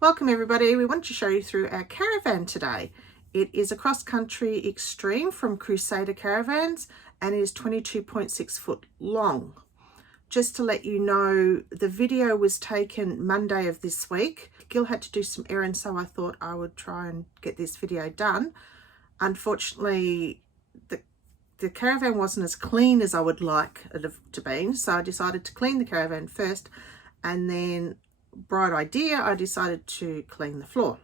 Welcome everybody. We want to show you through our caravan today. It is a cross-country extreme from Crusader caravans and is 22.6 foot long. Just to let you know, the video was taken Monday of this week. Gil had to do some errands, so I thought I would try and get this video done. Unfortunately, the caravan wasn't as clean as I would like it to be, so I decided to clean the caravan first, and then, bright idea, I decided to clean the floor.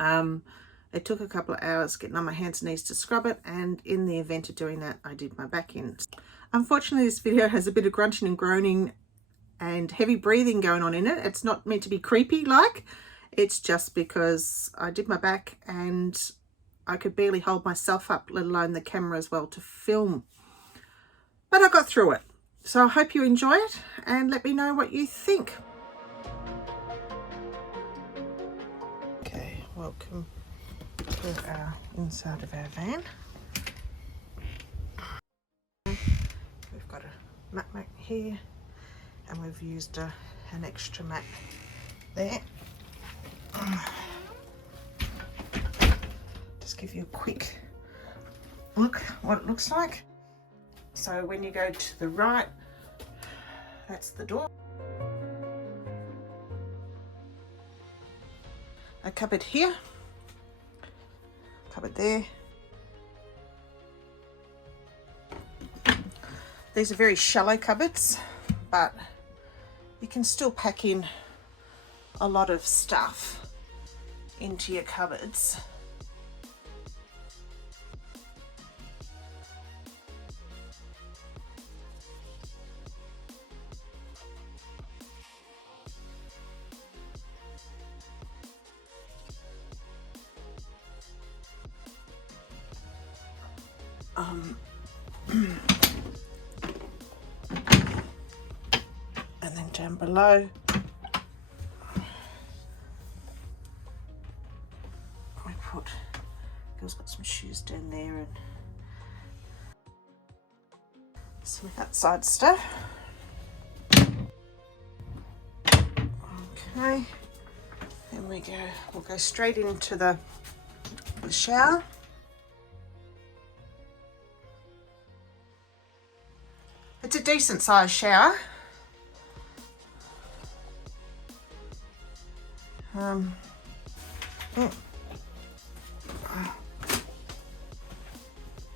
It took a couple of hours getting on my hands and knees to scrub it, and in the event of doing that, I did my back end. Unfortunately, this video has a bit of grunting and groaning and heavy breathing going on in it. It's not meant to be creepy like, it's just because I did my back and I could barely hold myself up, let alone the camera as well, to film. But I got through it. So I hope you enjoy it and let me know what you think. Okay, welcome to our inside of our van. We've got a mat here, and we've used an extra mat there. Just give you a quick look what it looks like. So when you go to the right, that's the door. A cupboard here, cupboard there. These are very shallow cupboards, but you can still pack in a lot of stuff into your cupboards. And then down below we put, Gil's got some shoes down there and some outside stuff. Okay, then we'll go straight into the shower. It's a decent sized shower.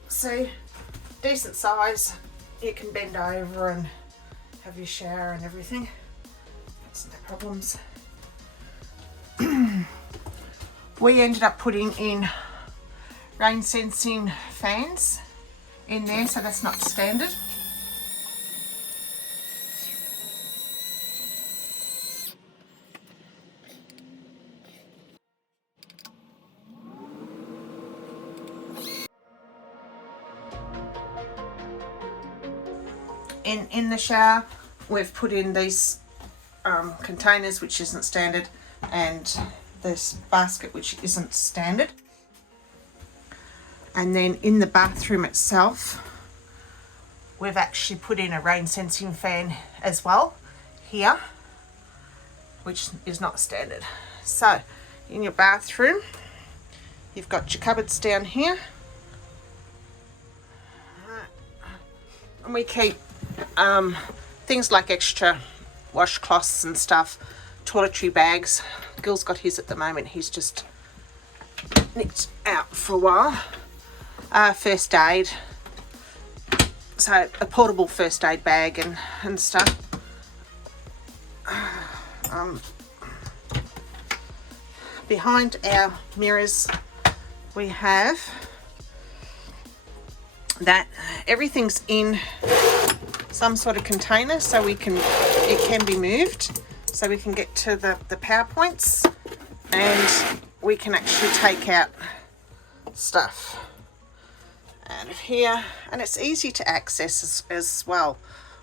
So decent size, you can bend over and have your shower and everything. That's no problems. We ended up putting in rain sensing fans in there, so that's not standard. In the shower, we've put in these containers, which isn't standard, and this basket, which isn't standard. And then in the bathroom itself, we've actually put in a rain sensing fan as well here, which is not standard. So in your bathroom, you've got your cupboards down here, and we keep things like extra washcloths and stuff, toiletry bags. Gil's got his at the moment, he's just nipped out for a while. First aid, so a portable first aid bag and stuff. Behind our mirrors we have that everything's in some sort of container, so it can be moved, so we can get to the power points and we can actually take out stuff out of here, and it's easy to access as well.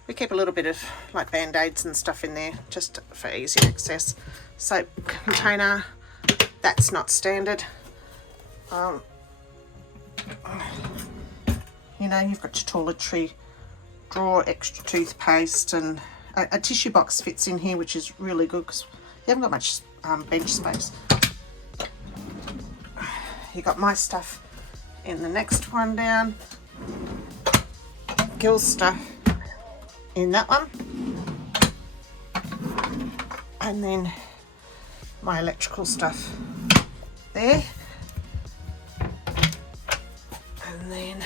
We keep a little bit of like band-aids and stuff in there just for easy access. Soap container, that's not standard. You know, you've got your toiletry drawer, extra toothpaste, and a tissue box fits in here, which is really good because you haven't got much bench space. You got my stuff in the next one down, Gil's stuff in that one, and then my electrical stuff there. And then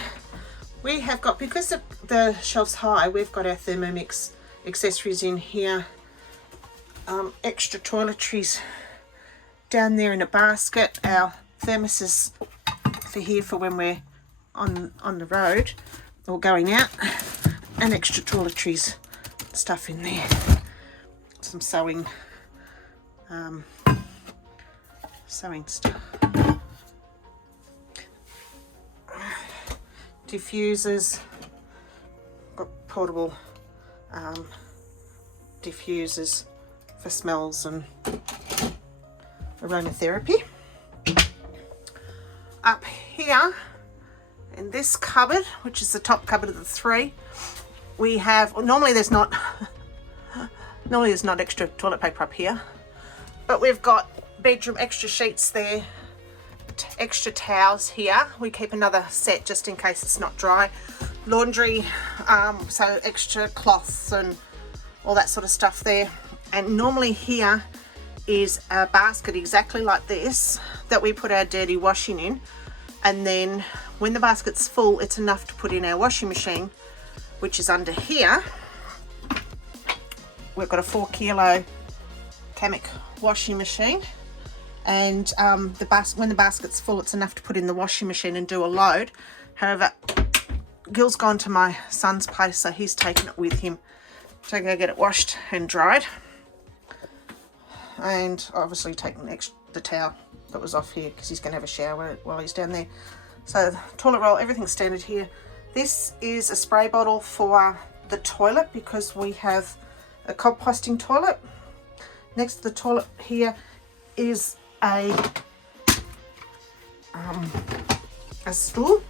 we have got, because the shelf's high, we've got our Thermomix accessories in here, extra toiletries down there in a basket, our thermoses for here for when we're on the road or going out, and extra toiletries stuff in there, some sewing stuff, diffusers, got portable diffusers for smells and aromatherapy. Up here in this cupboard, which is the top cupboard of the three, we have, normally there's not extra toilet paper up here, but we've got bedroom extra sheets there, extra towels here. We keep another set just in case it's not dry. Laundry, so extra cloths and all that sort of stuff there. And normally here is a basket exactly like this that we put our dirty washing in, and then when the basket's full, it's enough to put in our washing machine, which is under here. We've got a 4 kilo Kamek washing machine, and when the basket's full, it's enough to put in the washing machine and do a load. However, Gil's gone to my son's place, so he's taken it with him to go get it washed and dried, and obviously taking the towel that was off here because he's going to have a shower while he's down there. So toilet roll, everything's standard here. This is a spray bottle for the toilet because we have a composting toilet. Next to the toilet here is a stool,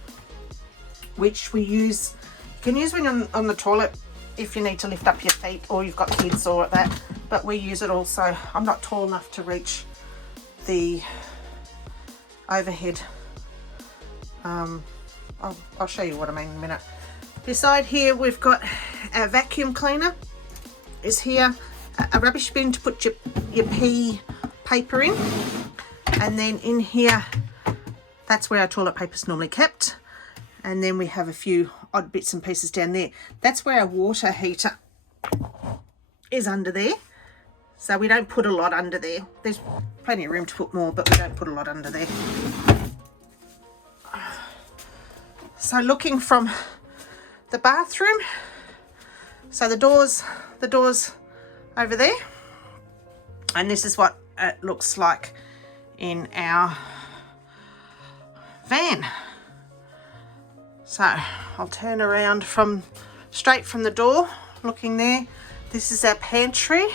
which we use. You can use when you're on the toilet if you need to lift up your feet or you've got kids or that, but we use it also. I'm not tall enough to reach the overhead. I'll show you what I mean in a minute. Beside here we've got our vacuum cleaner is here, a rubbish bin to put your pea paper in, and then in here, that's where our toilet paper is normally kept. And then we have a few odd bits and pieces down there. That's where our water heater is, under there. So we don't put a lot under there. There's plenty of room to put more, but we don't put a lot under there. So looking from the bathroom, so the doors over there, and this is what it looks like in our van. So I'll turn around straight from the door, looking there. This is our pantry,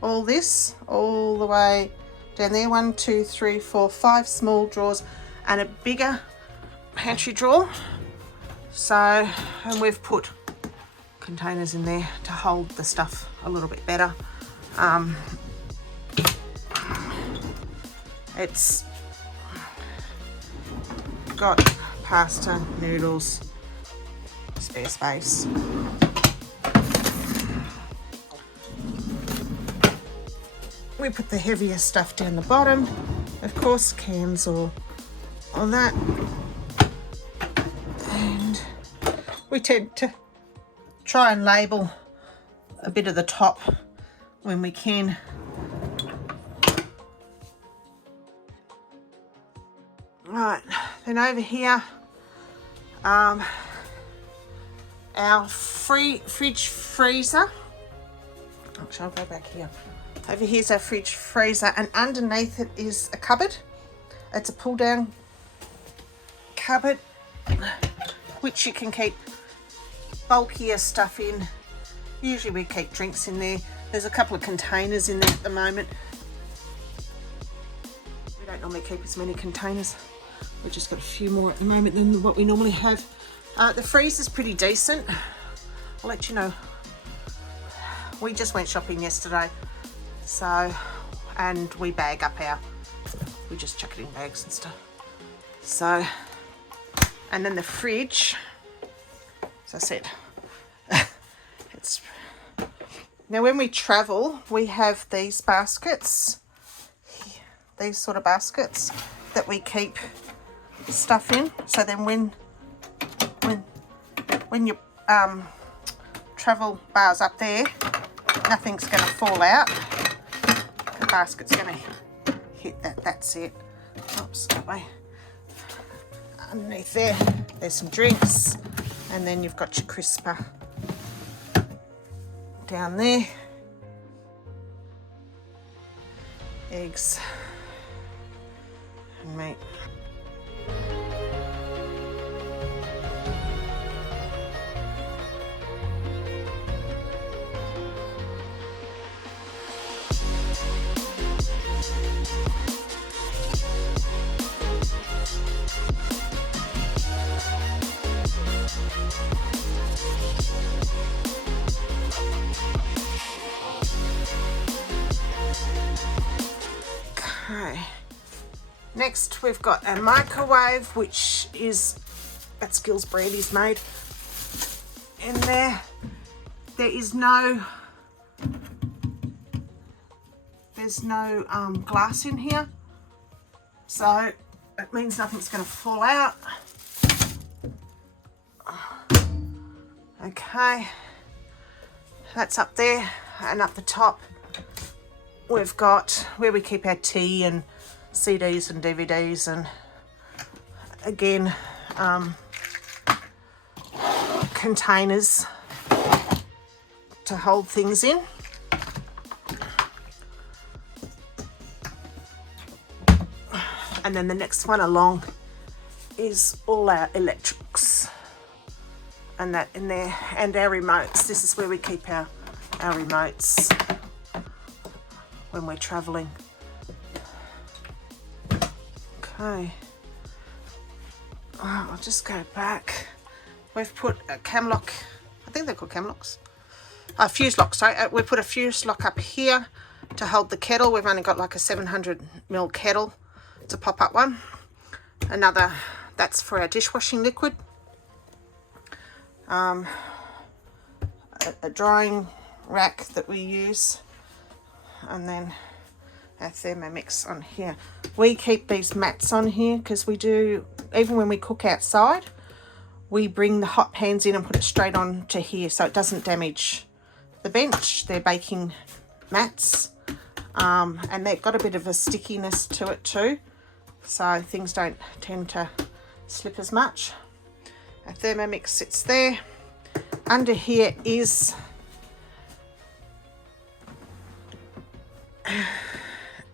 all the way down there. 1, 2, 3, 4, 5 small drawers and a bigger pantry drawer. So, and we've put containers in there to hold the stuff a little bit better. It's got pasta, noodles, spare space. We put the heavier stuff down the bottom, of course, cans or that. And we tend to try and label a bit of the top when we can. Right, then over here, our fridge freezer. Actually, I'll go back here. Over here's our fridge freezer, and underneath it is a cupboard. It's a pull down cupboard, which you can keep bulkier stuff in. Usually we keep drinks in there. There's a couple of containers in there at the moment. We don't normally keep as many containers. We've just got a few more at the moment than what we normally have. The freezer's pretty decent. I'll let you know. We just went shopping yesterday, so and we bag up we just chuck it in bags and stuff. So, and then the fridge, as I said, it's, now when we travel, we have these baskets, these sort of baskets that we keep stuff in. So then when your travel bar's up there, nothing's going to fall out. The basket's going to hit that. That's it. Oops, that way. Underneath there's some drinks, and then you've got your crisper down there. Eggs and meat. Okay, next we've got a microwave, which is at Skills Brandy's made. In there is no glass in here, so it means nothing's going to fall out. Okay, that's up there, and up the top we've got where we keep our tea and CDs and DVDs, and again containers to hold things in. And then the next one along is all our electrics and that in there, and our remotes. This is where we keep our remotes when we're traveling. Okay. Oh, I'll just go back. We've put a cam lock, I think they're called cam locks. Fuse lock, sorry. We put a fuse lock up here to hold the kettle. We've only got like a 700ml kettle. It's a pop-up one. Another, that's for our dishwashing liquid. A drying rack that we use, and then our Thermomix on here. We keep these mats on here because we do, even when we cook outside, we bring the hot pans in and put it straight on to here so it doesn't damage the bench. They're baking mats, and they've got a bit of a stickiness to it too, so things don't tend to slip as much. Our Thermomix sits there. Under here is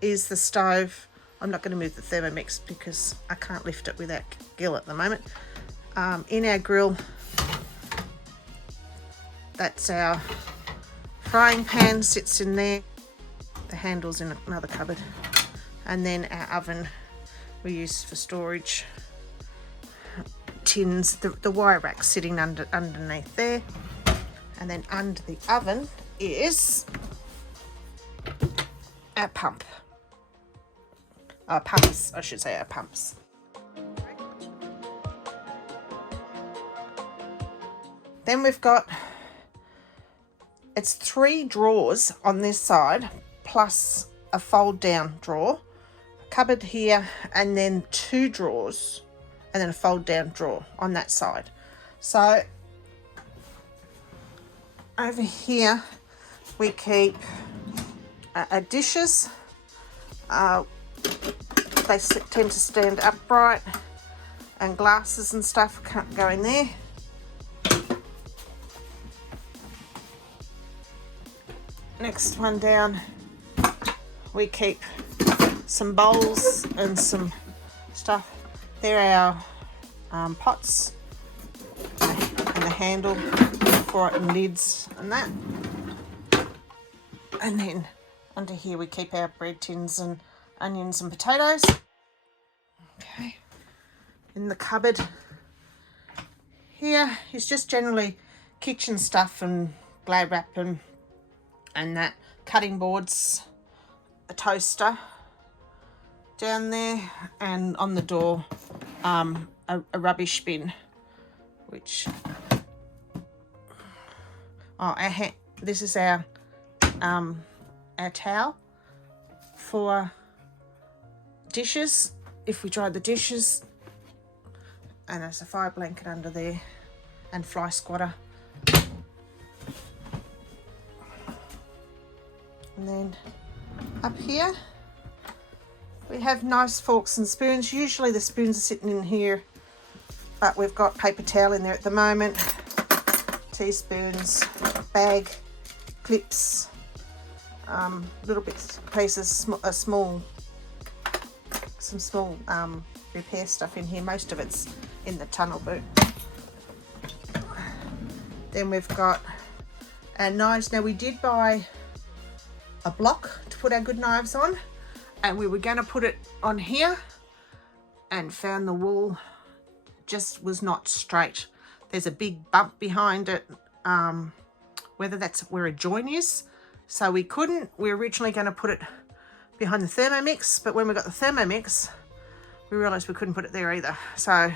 the stove. I'm not going to move the Thermomix because I can't lift it without Gil at the moment. In our grill, that's our frying pan, sits in there. The handle's in another cupboard. And then our oven we use for storage. Tins, the wire rack sitting underneath there. And then under the oven is our pump. Our pumps, I should say, our pumps. Then we've got, it's 3 drawers on this side, plus a fold down drawer, a cupboard here, and then 2 drawers, and then a fold down drawer on that side. So over here we keep dishes. They tend to stand upright, and glasses and stuff can't go in there. Next one down, we keep some bowls and some stuff. They're our pots and the handle for it, and lids and that. And then under here we keep our bread tins and onions and potatoes. Okay. In the cupboard here is just generally kitchen stuff and glad wrap and that, cutting boards, a toaster down there, and on the door a rubbish bin, which this is our towel for dishes if we dry the dishes, and there's a fire blanket under there and fly swatter. And then up here we have nice forks and spoons. Usually the spoons are sitting in here, but we've got paper towel in there at the moment, teaspoons, bag, clips, little bits, pieces, some small repair stuff in here. Most of it's in the tunnel boot. Then we've got our knives. Now we did buy a block to put our good knives on, and we were going to put it on here and found the wall just was not straight. There's a big bump behind it, whether that's where a join is, so we couldn't. We were originally going to put it behind the Thermomix, but when we got the Thermomix we realized we couldn't put it there either, so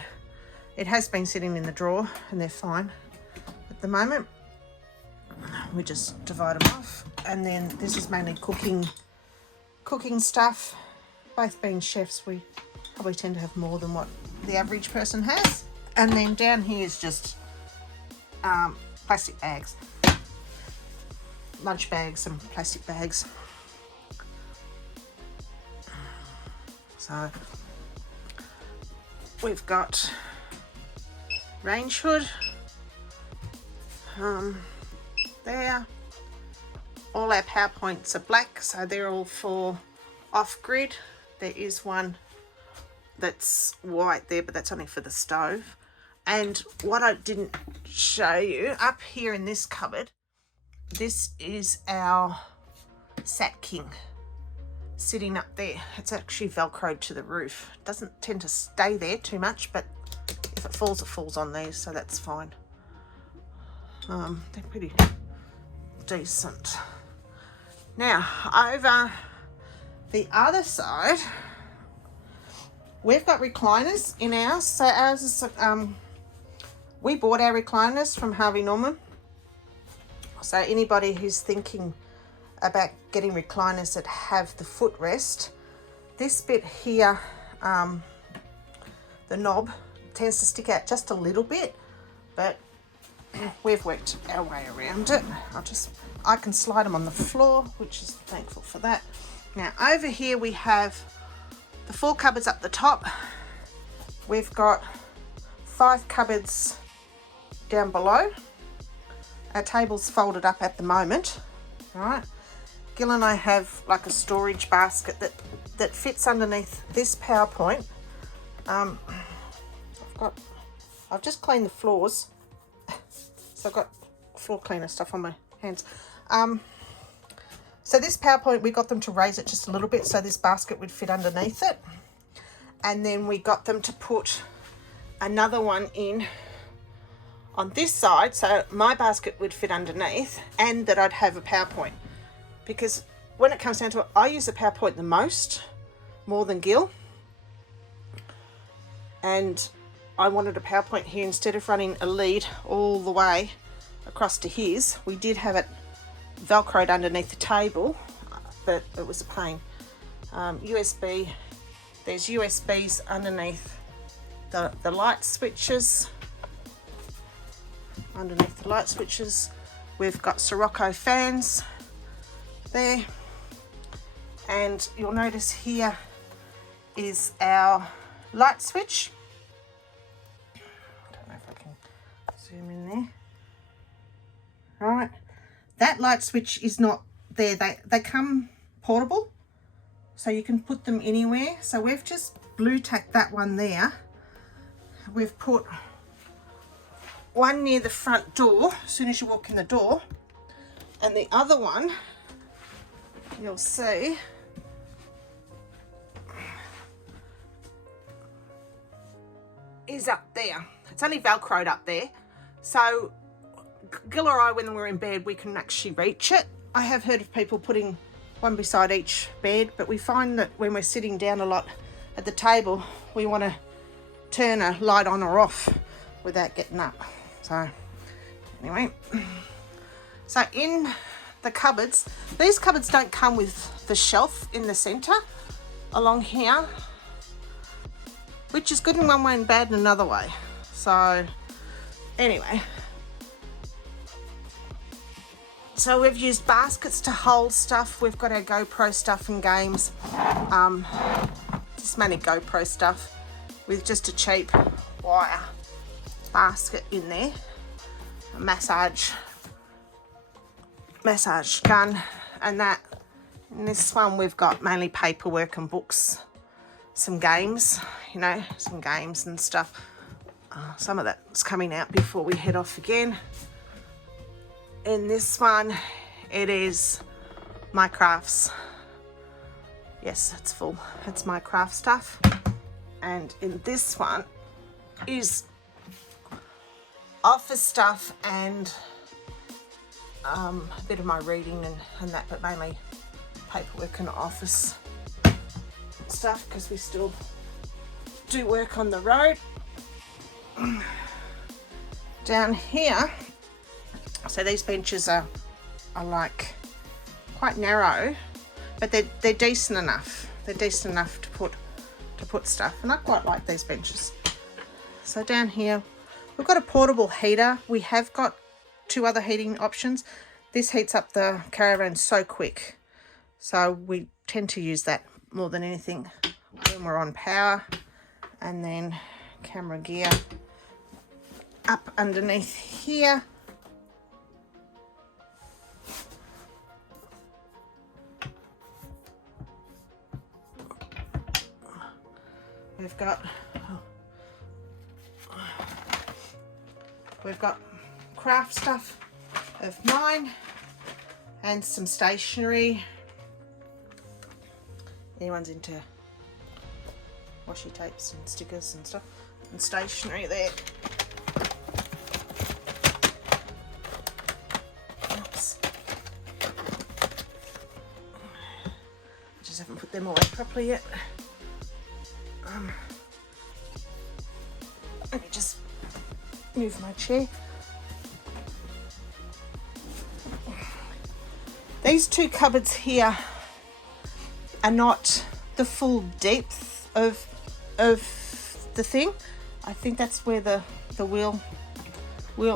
it has been sitting in the drawer and they're fine at the moment. We just divide them off, and then this is mainly cooking stuff. Both being chefs, we probably tend to have more than what the average person has. And then down here is just plastic bags, lunch bags and plastic bags. So we've got range hood there. All our PowerPoints are black, so they're all for off-grid. There is one that's white there, but that's only for the stove. And what I didn't show you, up here in this cupboard, this is our Sat King sitting up there. It's actually velcroed to the roof. It doesn't tend to stay there too much, but if it falls on these, so that's fine. They're pretty decent. Now over the other side we've got recliners in ours. So ours is we bought our recliners from Harvey Norman, so anybody who's thinking about getting recliners that have the footrest, this bit here, the knob tends to stick out just a little bit, but we've worked our way around it. I can slide them on the floor, which is thankful for that. Now over here we have the 4 cupboards up the top. We've got 5 cupboards down below. Our table's folded up at the moment. All right, Gil and I have like a storage basket that fits underneath this PowerPoint. I've just cleaned the floors, so I've got floor cleaner stuff on my hands. So this PowerPoint, we got them to raise it just a little bit so this basket would fit underneath it, and then we got them to put another one in on this side so my basket would fit underneath and that I'd have a PowerPoint, because when it comes down to it, I use the PowerPoint the most, more than Gil, and I wanted a PowerPoint here instead of running a lead all the way across to his. We did have it velcroed underneath the table, but it was a pain. USB, there's USBs underneath the light switches. Underneath the light switches we've got Sirocco fans there, and you'll notice here is our light switch. I don't know if I can zoom in there. All right, that light switch is not there. They come portable, so you can put them anywhere. So we've just blue tacked that one there. We've put one near the front door as soon as you walk in the door, and the other one you'll see is up there. It's only velcroed up there, so Gil or I, when we're in bed, we can actually reach it. I have heard of people putting one beside each bed, but we find that when we're sitting down a lot at the table, we want to turn a light on or off without getting up. So anyway, so in the cupboards, these cupboards don't come with the shelf in the center along here, which is good in one way and bad in another way. So anyway, so we've used baskets to hold stuff. We've got our GoPro stuff and games, just mainly GoPro stuff, with just a cheap wire basket in there, a massage gun, and that. In this one we've got mainly paperwork and books, some games, you know, some games and stuff. Some of that's coming out before we head off again. In this one, it is my crafts. Yes, it's full. It's my craft stuff. And in this one is office stuff and a bit of my reading and that, but mainly paperwork and office stuff because we still do work on the road. Down here, so these benches are like quite narrow, but they're decent enough. They're decent enough to put stuff, and I quite like these benches. So down here we've got a portable heater. We have got two other heating options. This heats up the Caravan so quick, so we tend to use that more than anything when we're on power. And then camera gear up underneath here. We've got craft stuff of mine and some stationery. Anyone's into washi tapes and stickers and stuff, and stationery there. Oops. I just haven't put them away properly yet. Let me just move my chair. These two cupboards here are not the full depth of the thing. I think that's where the wheel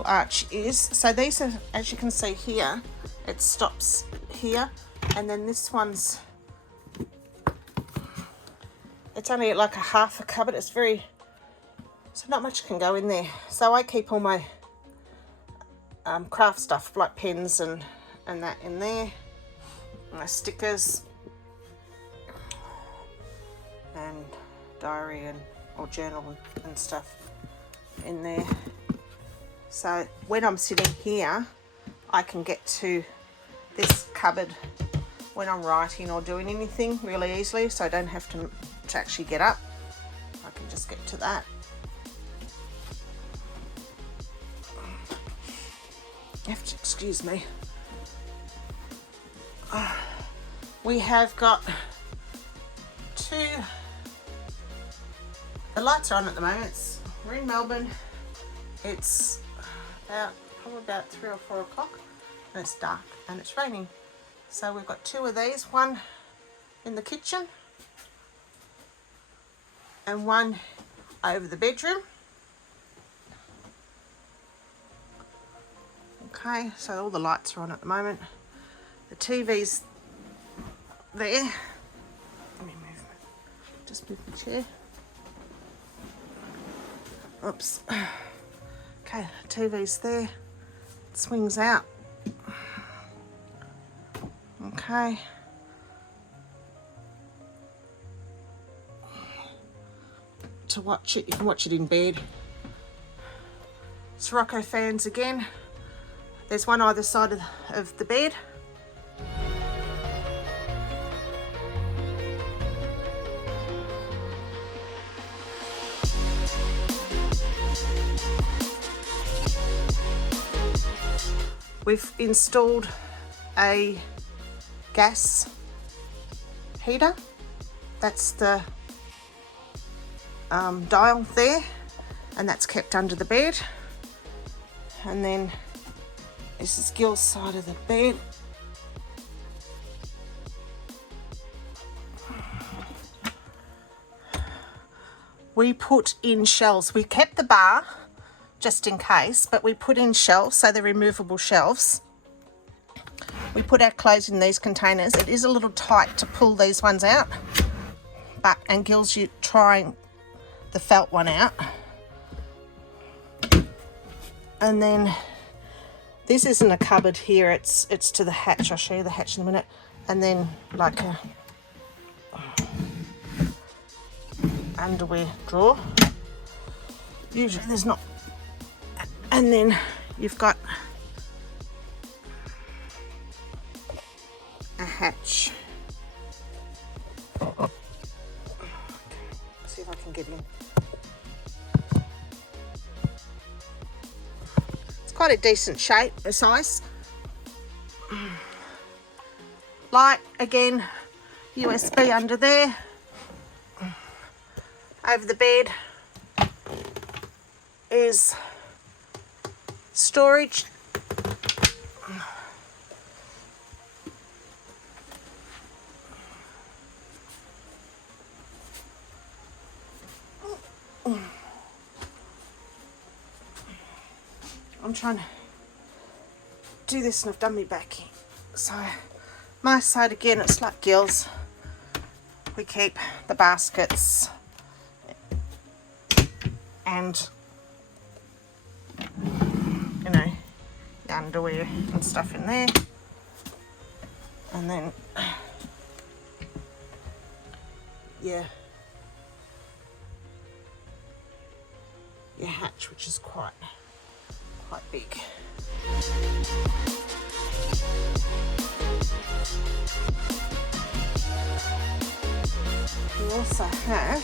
arch is. So these are, as you can see here, it stops here, and then this one's, it's only like a half a cupboard. It's very, so not much can go in there. So I keep all my craft stuff like pens and that in there, my stickers and diary or journal and stuff in there. So when I'm sitting here, I can get to this cupboard when I'm writing or doing anything really easily, so I don't have to actually get up. I can just get to that. You have to excuse me. We have got the lights are on at the moment. We're in Melbourne. It's probably about 3 or 4 o'clock, and it's dark and it's raining. So we've got 2 of these, one in the kitchen and one over the bedroom. Okay, so all the lights are on at the moment. The TV's there. Let me just move my chair. Oops. Okay, TV's there. It swings out. Okay. To watch it, you can watch it in bed. Sirocco fans again. There's one either side of the bed. We've installed a gas heater. That's the dial there, and that's kept under the bed. And then this is Gil's side of the bed. We put in shelves. We kept the bar just in case, but we put in shelves, so they're removable shelves. We put our clothes in these containers. It is a little tight to pull these ones out, but and Gil's trying the felt one out. And then this isn't a cupboard here, it's to the hatch. I'll show you the hatch in a minute. And then like a underwear drawer. Usually there's not. And then you've got a hatch. Okay. See if I can get in. It's quite a decent shape, a size. Light again, USB under there. Over the bed is storage. I'm trying to do this and I've done me back here. So my side again, it's like Gil's. We keep the baskets and, you know, the underwear and stuff in there. And then, yeah, your hatch, which is quite big. We also have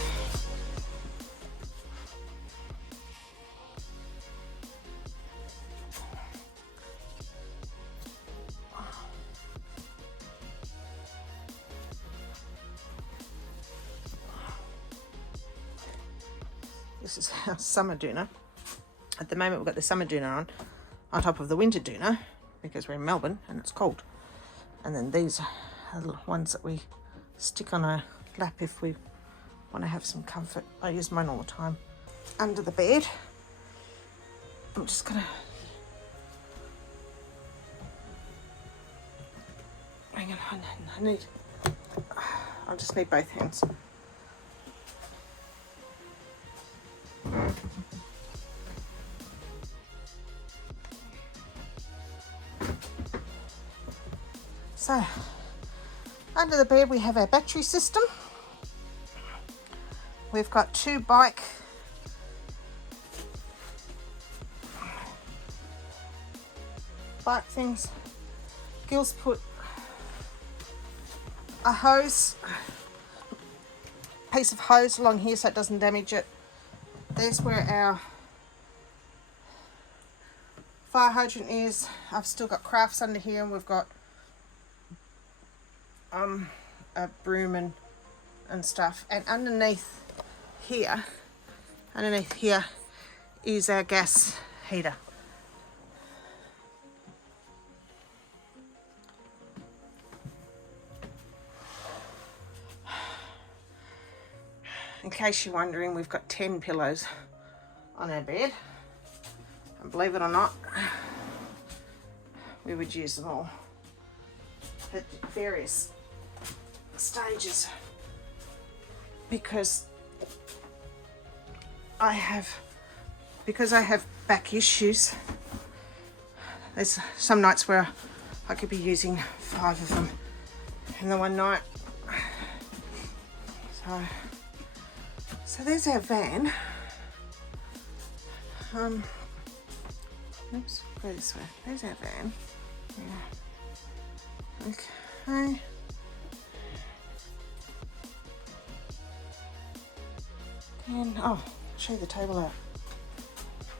this is our summer doona. At the moment we've got the summer doona on top of the winter doona because we're in Melbourne and it's cold. And then these are the ones that we stick on our lap if we want to have some comfort. I use mine all the time. Under the bed, I'm just gonna hang on, I just need both hands. So, under the bed we have our battery system. We've got two bike things. Gil's put a piece of hose along here so it doesn't damage it. There's where our fire hydrant is. I've still got crafts under here, and we've got a broom and stuff. And underneath here is our gas heater. In case you're wondering, we've got 10 pillows on our bed, and believe it or not, we would use them all at various stages because I have back issues. There's some nights where I could be using 5 of them in the one night. So there's our van. Oops, go this way. There's our van. Yeah. Okay. And I'll show you the table out.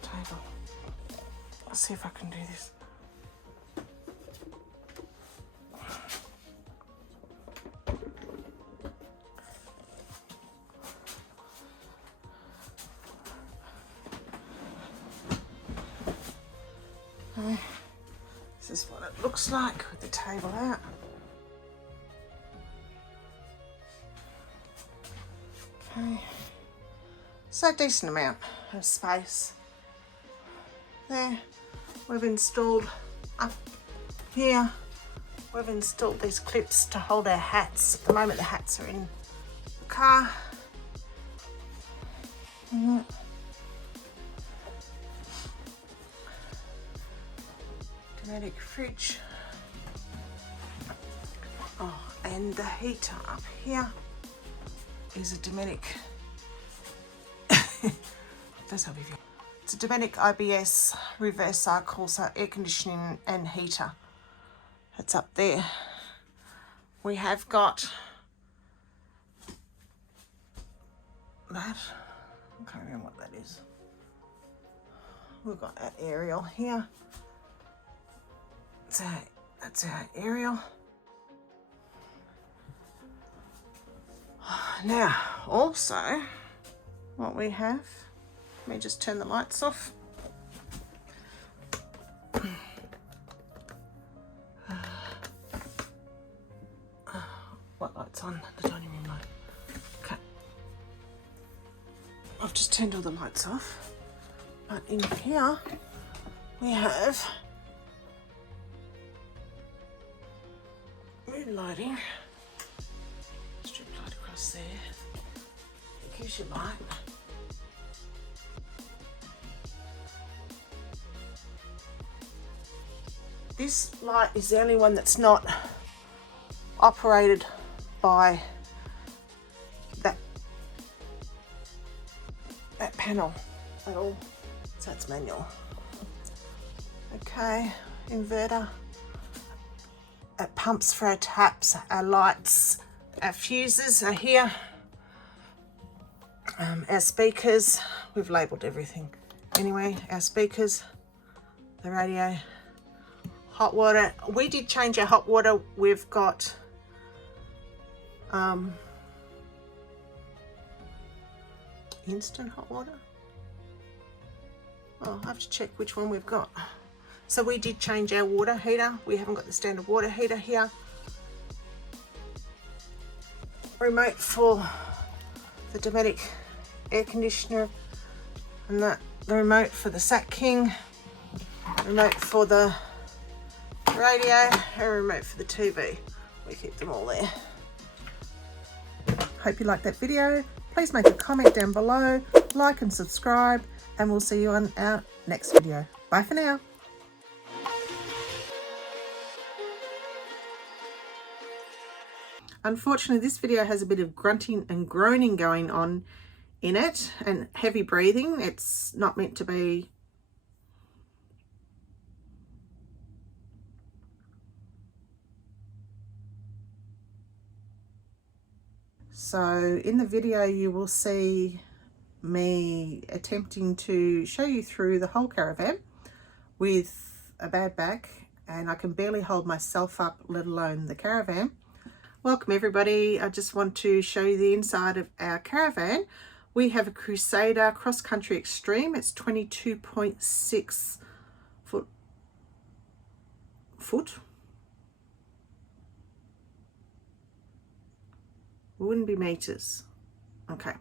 Table. Let's see if I can do this. Okay. This is what it looks like with the table out. Okay. So a decent amount of space. There, we've installed up here, we've installed these clips to hold our hats. At the moment the hats are in the car. Automatic fridge. Oh, and the heater up here is a Dominic. That's how we feel. It's a Dominic IBS reverse cycle, so air conditioning and heater. It's up there. We have got that. I can't remember what that is. We've got that aerial here. So that's our aerial. Now, also, what we have, let me just turn the lights off. What light's on? The dining room light. Okay. I've just turned all the lights off. But in here, we have mood lighting. Strip light across there. It gives you light. This light is the only one that's not operated by that panel at all. So it's manual. Okay, inverter. It pumps for our taps, our lights, our fuses are here. Our speakers, we've labelled everything. Anyway, our speakers, the radio, hot water. We did change our hot water. We've got instant hot water. Oh, I have to check which one we've got. So we did change our water heater. We haven't got the standard water heater here. Remote for the Dometic air conditioner, and the remote for the Sat King, remote for the radio, and a remote for the TV. We keep them all there. Hope you liked that video. Please make a comment down below, like and subscribe, and we'll see you on our next video. Bye for now. Unfortunately, this video has a bit of grunting and groaning going on in it and heavy breathing. It's not meant to be. So in the video you will see me attempting to show you through the whole caravan with a bad back, and I can barely hold myself up, let alone the caravan. Welcome everybody. I just want to show you the inside of our caravan. We have a Crusader Cross Country Extreme. It's 22.6 foot. It wouldn't be meters. Okay.